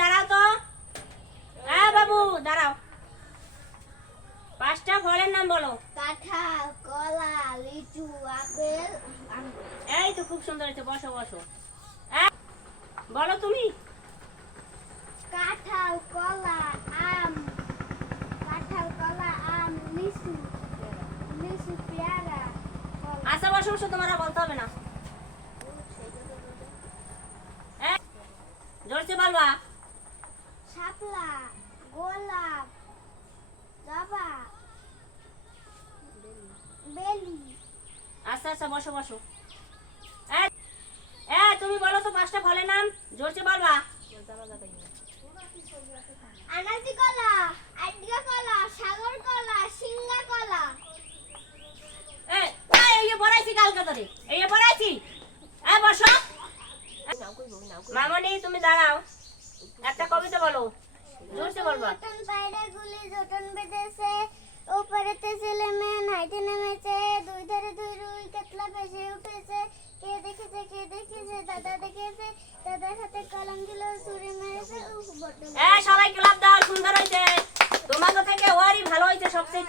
দাঁড়াও তো। হ্যাঁ বাবু দাঁড়াও। 5টা ফলের নাম বলো। কাঁঠাল, কলা, লিচু, আপেল, আঙ্গুর। এই তো খুব সুন্দর হয়েছে, বসো বসো। হ্যাঁ বলো তুমি। কাঁঠাল, কলা, আম, কাঁঠাল, কলা, আম, লিচু, লিচু, পেয়ারা, কলা। আচ্ছা বসো বসো, তোমার আর বলতে হবে না। জোরছে বলবা। শাপলা, গোলাপ, জবা, বেলি। আচ্ছা আচ্ছা বসো বসো। তুমি বলো তো 5টা ফলের নাম, জোরছে বলবা। আনাজি কলা, আড্ডা কলা, সাগর কলা, সিঙ্গা কলা। এই এই যে পড়াইছি কালকে ধরে, এই যে পড়াইছি। বসো। মামনি তুমি দাঁড়াও, একটা কবিতা বলো, জোরছে বলবা। জটন বাইরে গুলি জটন বেঁধেছে, ওপারেতে ছেলে মেয়ে নাইতে নেমেছে, দুই ধারে দুই রুই কাতলা ভেসে উঠেছে। কে দেখেছে কে দেখেছে, দাদা দেখেছে, দাদার হাতে কলম ছিল ছুরি মেরেছে। উফ বড্ড সবাই ক্লাব দাও, সুন্দর হয়েছে। তোমাকে থেকে ওরই ভালো হয়েছে সবচেয়ে।